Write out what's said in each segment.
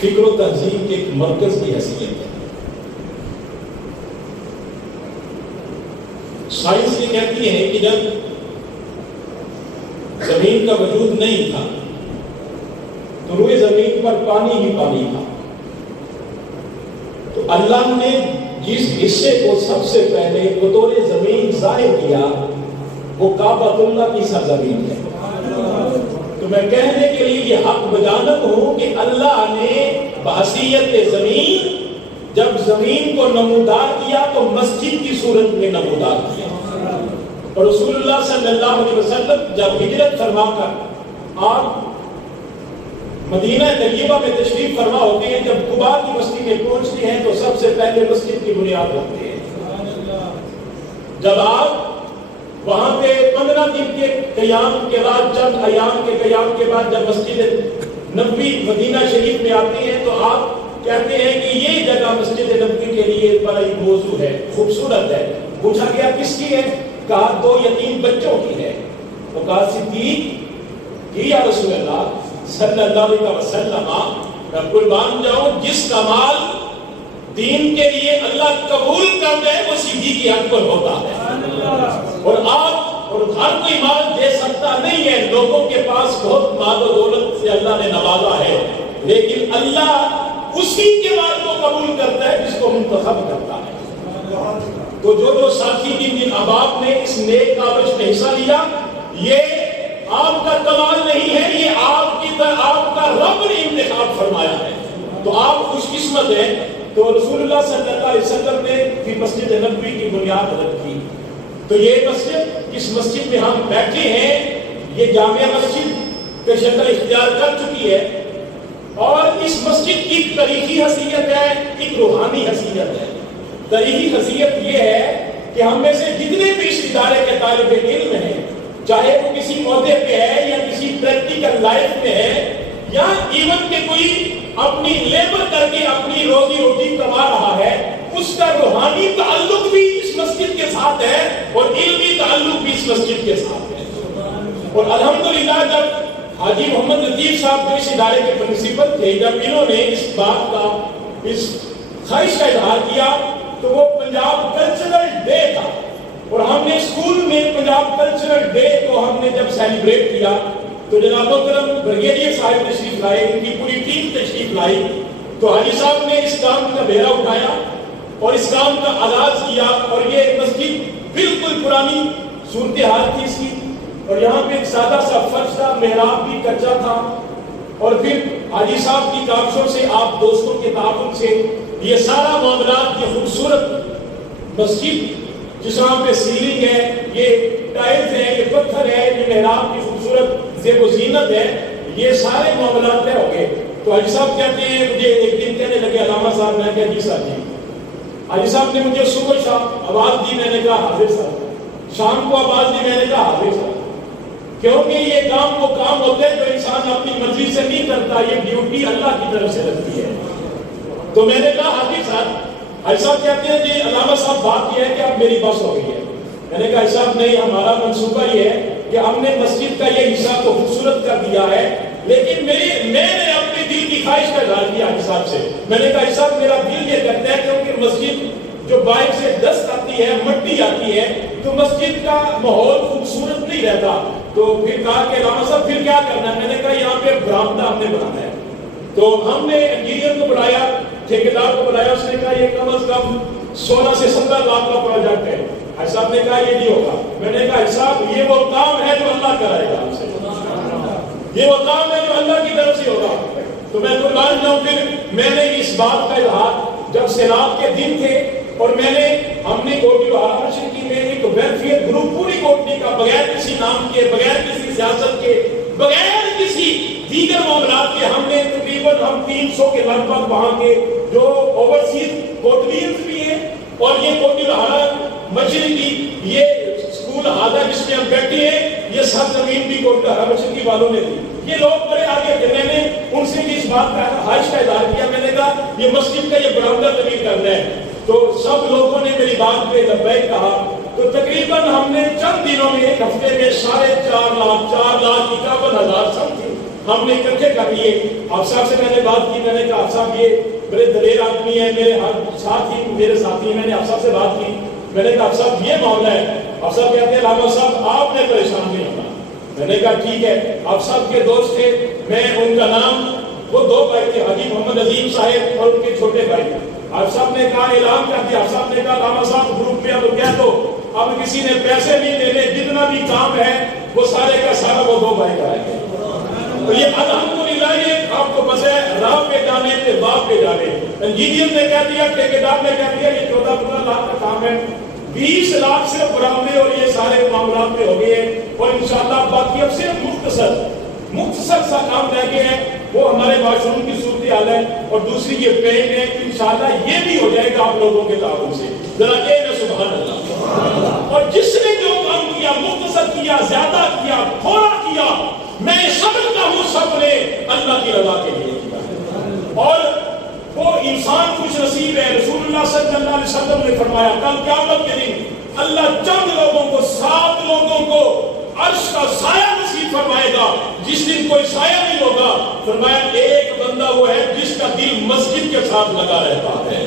فکر و تہذیب کے ایک مرکز کی حیثیت ہے۔ سائنس یہ کہتی ہے کہ جب زمین کا وجود نہیں تھا تو روئے زمین پر پانی ہی پانی تھا، تو اللہ نے جس حصے کو سب سے پہلے بطور زمین ظاہر کیا وہ کعبۃ اللہ کی سرزمین ہے۔ تو میں کہنے کے لیے یہ حق بجانب ہوں کہ اللہ نے بحیثیت زمین جب زمین کو نمودار کیا تو مسجد کی صورت میں نمودار کیا، اور رسول اللہ صلی اللہ علیہ وسلم جب ہجرت فرما کر آپ مدینہ طیبہ میں تشریف فرما ہوتے ہیں، جب قباء کی بستی میں پہنچتے ہیں تو سب سے پہلے مسجد کی بنیاد رکھتے ہیں۔ جب آپ وہاں پہ 15 دن کے قیام کے بعد، چند ایام کے قیام کے بعد جب مسجد نبوی مدینہ شریف میں آتے ہیں تو آپ کہتے ہیں کہ یہ جگہ مسجد نبوی کے لیے بڑا ہی موضوع ہے، خوبصورت ہے۔ پوچھا گیا کس کی ہے؟ کہا 2 یتیم بچوں کی ہے۔ وہ کہا صدیق کی یا رسول اللہ صلی اللہ علیہ وسلم، میں قربان جاؤں جس کا مال دین کے لیے اللہ قبول کر دے وہ صدیق کی حق پر ہوتا ہے، اور آپ اور ہر کوئی مال دے سکتا نہیں ہے۔ لوگوں کے پاس بہت مال و دولت سے اللہ نے نوازا ہے، لیکن اللہ اسی کے مال کو قبول کرتا ہے جس کو منتخب کرتا ہے۔ تو جو ساتھی جن احباب نے اس نیک کاوش میں حصہ لیا، یہ آپ کا کمال نہیں ہے، یہ آپ کا رب نے انتخاب فرمایا ہے، تو آپ خوش قسمت ہیں۔ تو رسول اللہ صلی اللہ علیہ وسلم نے پھر مسجد نبوی کی بنیاد رکھی۔ تو یہ مسجد جس مسجد میں ہم بیٹھے ہیں یہ جامع مسجد کی شکل اختیار کر چکی ہے، اور اس مسجد کی تاریخی حیثیت ہے، ایک روحانی حیثیت ہے۔ تاریخی حیثیت یہ ہے کہ ہم میں سے جتنے بھی اس ادارے کے طالب علم ہیں، چاہے وہ کسی عہدے پہ ہے یا کسی پریکٹیکل لائف میں ہے، یا ایون کہ کوئی اپنی لیبر کر کے اپنی روزی روٹی کما رہا ہے، اس کا روحانی تعلق بھی اس مسجد کے ساتھ ہے اور علمی تعلق بھی اس مسجد کے ساتھ ہے۔ اور الحمدللہ جب حاجی محمد لطیف صاحب جو اس ادارے کے پرنسپل تھے، جب انہوں نے اس بات کا، اس خواہش کا اظہار کیا تو وہ پنجاب کلچرل ڈے تھا، اور ہم نے اسکول میں پنجاب کلچرل ڈے کو ہم نے جب سیلیبریٹ کیا تو جناب محترم بریگیڈیئر صاحب تشریف لائے، ان کی پوری ٹیم تشریف لائی، تو حاجی صاحب نے اس کام کا بیڑا اٹھایا اور اس کام کا آغاز کیا، اور یہ مسجد بالکل پرانی صورتحال تھی اس کی، اور یہاں پہ ایک سادہ سا فرش تھا، محراب بھی کچا تھا، اور پھر حاجی صاحب کی کاوشوں سے، آپ دوستوں کے تعاون سے یہ سارا معاملات، یہ خوبصورت مسجد جس وہاں پہ سیلنگ ہے، یہ ٹائلز ہے، یہ پتھر ہے، یہ محراب کی خوبصورت زیب و زینت ہے، یہ سارے معاملات طے ہو گئے۔ تو حاجی صاحب کہتے ہیں، مجھے ایک دن کہنے لگے علامہ صاحب، میں کہا جی صاحب جی، حاجی صاحب نے مجھے صبح شام آواز دی، میں نے کہا حاضر صاحب، شام کو آواز دی، میں نے کہا حاضر صاحب، کیونکہ یہ کام وہ کام ہوتے ہیں جو انسان اپنی مرضی سے نہیں کرتا، یہ ڈیوٹی اللہ کی طرف سے لگتی ہے۔ تو میں نے کہا حاجی صاحب، حاجی صاحب کہتے ہیں جی علامہ صاحب بات یہ ہے کہ اب میری بس ہو گئی ہے۔ میں نے کہا حاجی صاحب نہیں، ہمارا منصوبہ یہ ہے کہ ہم نے مسجد کا یہ حصہ تو خوبصورت کر دیا ہے، لیکن میں نے اپنے دل کی خواہش کا اظہار کیا حاجی صاحب سے۔ میں نے کہا حاجی صاحب میرا دل یہ کرتا ہے کیونکہ مسجد جو باہر سے ڈسٹ آتی ہے، مٹی آتی ہے، تو مسجد کا ماحول خوبصورت نہیں رہتا۔ تو پھر کہا کہ علامہ صاحب پھر کیا کرنا ہے؟ میں نے کہا یہاں پہ برآمدہ ہم نے بنانا ہے۔ تو ہم نے انجینئر کو بلایا، ٹھیکیدار کو بلایا، اس نے کہا یہ کم از کم 16 سے 17 لاکھ کا پروجیکٹ ہے۔ حاجی صاحب نے کہا یہ نہیں ہوگا۔ میں نے کہا حاجی صاحب یہ وہ کام ہے جو اللہ کرائے گا ہم سے، یہ وہ کام ہے جو اللہ کی طرف سے ہوگا۔ تو میں قربان جاؤں، پھر میں نے اس بات کا اظہار جب سیلاب کے دن تھے، اور ہم نے کوٹی یونیورسٹی میں ایک ویلفیئر گروپ پوری کوٹی کا بغیر کسی نام کے، بغیر کسی سیاست کے، بغیر کسی دیگر معاملات کے، ہم نے تقریباً ہم 300 کے لگ بھگ وہاں کے جو اوورسیز کوٹلیئنز بھی ہیں، اور یہ کوٹی مشرقی یہ اسکول ہاضا جس میں ہم بیٹھے ہیں، یہ سب زمین بھی کوٹی مشرقی والوں نے دی۔ یہ لوگ بڑے آگے تھے، میں نے ان سے بھی اس بات کا خواہش کا اظہار کیا۔ میں نے کہا یہ مسجد کا یہ برآمدہ تعمیر کرنا ہے، تو سب لوگوں نے میری بات پہ لبیک کہا۔ تو تقریباً ہم نے چند دنوں میں، ایک ہفتے میں 4.5 لاکھ 4,51,000 سم تھی ہم نے اکٹھے کر لیے. آپ صاحب سے میں نے بات کی, میں نے کہا آپ صاحب یہ بڑے دلیر آدمی ہیں, میرے ساتھی میرے ساتھی ہیں, میں نے آپ صاحب سے بات کی, میں نے کہا آپ صاحب یہ معاملہ ہے. آپ صاحب کہتے ہیں علامہ صاحب آپ نے پریشان نہیں ہونا. میں نے کہا ٹھیک ہے. آپ صاحب کے دوست تھے, میں ان کا نام, وہ دو بھائی تھے, حاجی محمد عظیم صاحب اور ان کے چھوٹے بھائی. آپ صاحب نے کہا اعلان کر دیا, آپ صاحب نے کہا علامہ صاحب گروپ میں اب کہہ دو اب کسی نے پیسے نہیں دینے, جتنا بھی کام ہے وہ سارے کا سارا وہ دو بھائی کا ہے. تو یہ الحمدللہ یہ آپ کو بس ہے راہ پہ جانے کے باپ پہ جانے. انجینئر نے کہہ دیا, ٹھیکیدار نے کہہ دیا یہ 14-15 لاکھ کا کام ہے, 20 لاکھ سے برآمدے اور یہ سارے معاملات پہ ہو گئے ہیں. اور انشاءاللہ باقی اب صرف مختصر سا کام رہ گئے ہیں, وہ ہمارے واش روم کی صورتحال ہے, اور دوسری یہ پینٹ ہے. انشاءاللہ یہ بھی ہو جائے گا آپ لوگوں کے تعاون سے. ذرا کہنا سبحان اللہ. اور جس نے جو کام کیا, مختصر کیا, زیادہ کیا, تھوڑا کیا, میں سمجھتا ہوں سب نے اللہ کی رضا کے لیے کیا. اور وہ انسان خوش نصیب ہے. رسول اللہ صلی اللہ علیہ وسلم نے فرمایا کل قیامت کے دن اللہ چند لوگوں کو, 7 لوگوں کو عرش کا سایہ نصیب فرمائے گا جس دن کوئی سایہ نہیں ہوگا. فرمایا ایک بندہ وہ ہے جس کا دل مسجد کے ساتھ لگا رہتا ہے,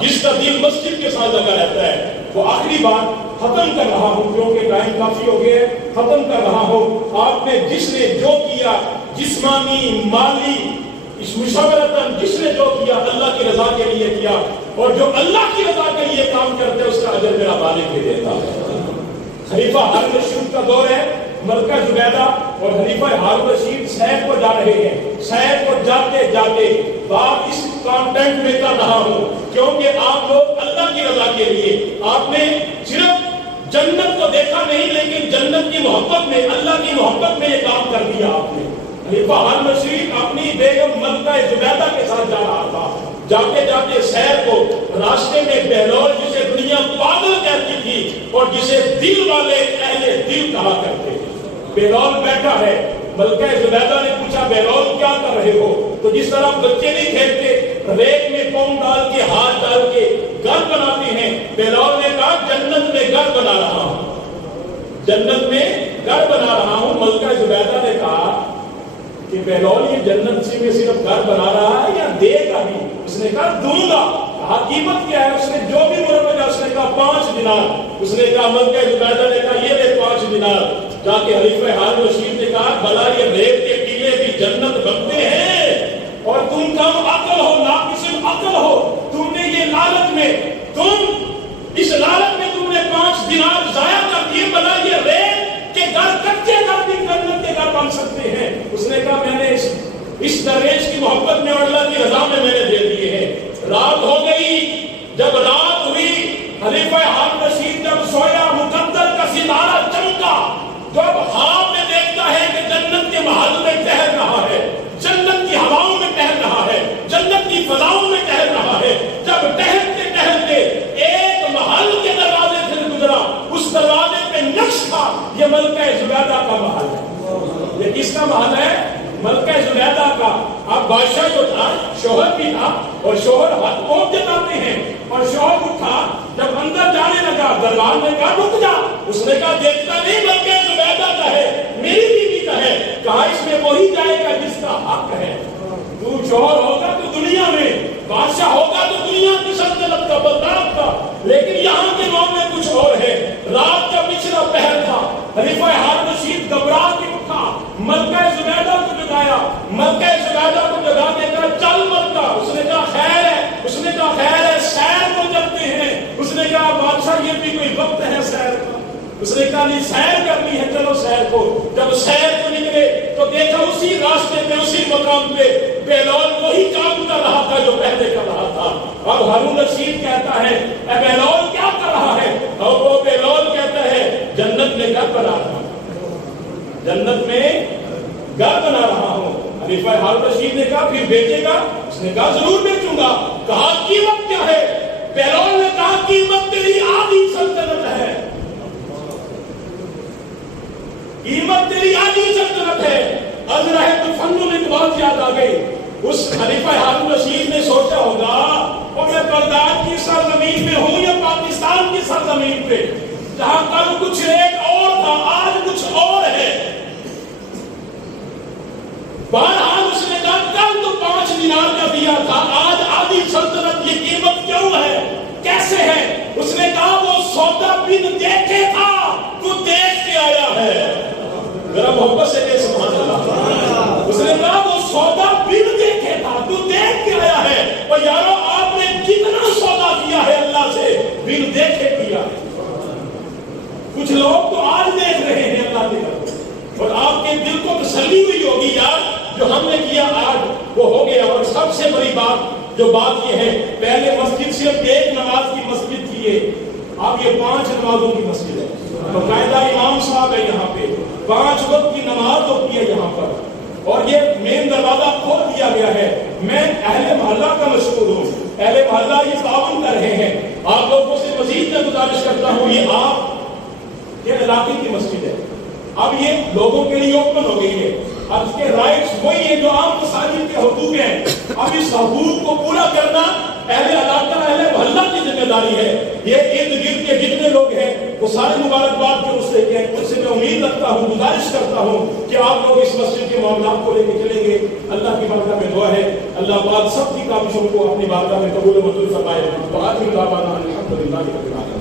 جس کا دل مسجد کے ساتھ لگا رہتا ہے. وہ آخری بات ختم کر رہا ہوں کیونکہ ٹائم کافی ہو گیا ہے, ختم کر رہا ہوں. آپ نے جس نے جو کیا, جسمانی مالی اس مشاورتاً جس نے جو کیا اللہ کی رضا کے لیے کیا, اور جو اللہ کی رضا کے لیے کام کرتے اس کا اجر میرا مالک بھی دیتا ہے. خلیفہ ہارون رشید کا دور ہے, ملکہ زبیدہ اور خلیفہ ہارون رشید سیر کو جا رہے ہیں. سیر کو جاتے جاتے بات اس کانٹینٹ میں کر رہا ہوں کیونکہ آپ لوگ اللہ کی رضا کے لیے, آپ نے صرف جنت کو دیکھا نہیں لیکن جنت کی محبت میں, اللہ کی محبت میں یہ کام کر دیا آپ نے. خلیفہ ہارون رشید اپنی بیگم ملکہ زبیدہ کے ساتھ جا رہا تھا. جاتے جاتے سیر کو راستے میں بہلول جسے دنیا پاگل کہتی تھی اور جسے دل والے اہل دل کہا کرتے تھے, بہلول بیٹھا ہے. ملکہ زبیدہ نے پوچھا بہلول کیا کر رہے ہو؟ تو جس طرح بچے نہیں کھیلتے ریت میں پاؤں ڈال کے ہاتھ ڈال کے گھر بناتے ہیں, بہلول نے کہا جنت میں گھر بنا رہا ہوں, جنت میں گھر بنا رہا ہوں. ملکہ زبیدہ نے کہا کہ بہلول یہ جنت سے میں صرف گھر بنا رہا ہے یا دے گا بھی؟ اس نے کہا دوں گا. کہا قیمت کیا ہے؟ اس نے جو بھی مرتبہ, اس نے کہا 5 دینار. اس نے کہا ملکہ زبیدہ نے کہا یہ لے 5 دینار. جا کے خلیفہ ہارون رشید نے کہا بھلا یہ ریت کے ٹیلے بھی جنت بنتے ہیں اور تم کم عقل ہو, ناقص عقل ہو, تم نے یہ لالچ میں, تم اس لالچ میں تم نے 5 دینار ضائع کر دیے. بھلا یہ ریت کے گھر, کچے گھر بھی جنت کے گھر بن سکتے ہیں. اس نے کہا میں نے اس درویش کی محبت میں اور اللہ کی رضا میں نے دے دیے ہیں. رات ہو گئی. جب رات ہوئی خلیفہ ہارون رشید جب سویا, مقدر کا ستارہ چمکا. جب خواب میں دیکھتا ہے کہ جنت کے محل میں ٹہل رہا ہے, جنت کی ہواؤں میں ٹہل رہا ہے, جنت کی فضاؤں میں ٹہل رہا ہے. جب ٹہلتے ٹہلتے ایک محل کے دروازے سے گزرا, اس دروازے پہ نقش تھا یہ ملکہ زبیدہ کا محل ہے. یہ کس کا محل ہے؟ ملکہ زبیدہ کا. اب بادشاہ جو تھا شوہر بھی تھا اور شوہر حد کو جتاتے ہیں, اور شوہر اٹھا جب اندر جانے لگا دربار نے کہا رک جا. اس نے کہا دیکھتا نہیں ملکہ زبیدہ کا ہے, میری بیوی کا ہے. کہا اس میں وہی جائے گا جس کا حق ہے. تو شوہر ہوگا تو دنیا میں, بادشاہ ہوگا تو دنیا کی سلطنت کا بلداد کا, لیکن یہاں کے معاملے کچھ اور ہے. رات کا پچھلا پہر تھا. خلیفہ ہارون رشید گھبرا کے اٹھا, ملکہ زبیدہ کو جگایا. ملکہ زبیدہ کو جگا کے کہا چل ملکہ. اس نے کہا خیر ہے. اس نے کہا خیر ہے, سیر کو چلتے ہیں. اس نے کہا بادشاہ یہ بھی کوئی وقت ہے سیر کا؟ اس نے کہا نہیں سیر کرنی ہے, چلو سیر کو. جب سیر کو نکلے تو دیکھا اسی راستے پہ, اسی مقام پہ بہلول وہی کام کر رہا تھا جو پہلے کر رہا تھا. اب ہارون رشید کہتا ہے اے بہلول کیا کر رہا ہے؟ اور وہ بہلول کہتا ہے جنت میں گھر بنا رہا ہوں, جنت میں گھر بنا رہا ہوں. خلیفہ ہارون رشید نے کہا پھر بیچے گا؟ اس نے کہا ضرور بیچوں گا. کہا قیمت کیا ہے؟ بہلول نے کہا قیمت تیری آدھی سلطنت ہے, قیمت تیری آدھی سلطنت ہے. از رہے تو فنون ایک بات یاد آ گئی. اس خلیفہ ہارون رشید نے سوچا ہوگا اور میں بغداد کی سرزمین میں ہوں یا پاکستان کی سرزمین پہ, جہاں کل کچھ ایک اور تھا آج کچھ اور ہے. بہرحال اس نے کہا کل تو 5 دینار کا دیا تھا، آج آدھی سلطنت کی قیمت کیوں ہے، کیسے ہے؟ اس نے کہا وہ سودا بن دیکھے تھا، تو دیکھ کے آیا ہے۔ ذرا محبت سے کہ سبحان اللہ۔ اس نے کہا وہ سودا بن دیکھے تھا، تو دیکھ کے آیا ہے۔ اور یارو آپ نے کتنا سودا کیا ہے اللہ سے، بن دیکھے کیا ہے۔ کچھ لوگ تو آج دیکھ رہے ہیں اللہ کی طرف، اور آپ کے دل کو تسلی ہوئی ہوگی یار جو ہم نے کیا آج وہ ہو گیا۔ اور سب سے بڑی بات جو بات یہ ہے، پہلے مسجد صرف ایک نماز کی مسجد تھی، اب یہ 5 نمازوں کی مسجد ہے۔ باقاعدہ امام صاحب ہے یہاں پہ، 5 وقت کی نماز ہوتی ہے یہاں پر، اور یہ مین دروازہ کھول دیا گیا ہے۔ میں اہل محلہ کا مشہور ہوں، اہل محلہ یہ تعاون کر رہے ہیں۔ آپ لوگوں سے مزید میں گزارش کرتا ہوں، یہ آپ کے علاقے کی مسجد ہے، اب یہ لوگوں کے لیے اوپن ہو گئی ہے۔ اب اس کے رائٹس وہی ہیں جو عام مساجد کے حقوق ہیں، اب اس حقوق کو پورا کرنا اہل علاقہ اہل محلہ کی ذمہ داری ہے۔ یہ ارد گرد کے جتنے لوگ ہیں وہ سارے مبارکباد کے اس سے ان سے میں امید رکھتا ہوں، گزارش کرتا ہوں کہ آپ لوگ اس مسجد کے معاملات کو لے کے چلیں گے۔ اللہ کی بارگاہ میں دعا ہے اللہ پاک سب کی کاوشوں کو اپنی بارگاہ میں قبول و منظور فرمائے۔ وآخر دعوانا الحمدللہ رب العالمین۔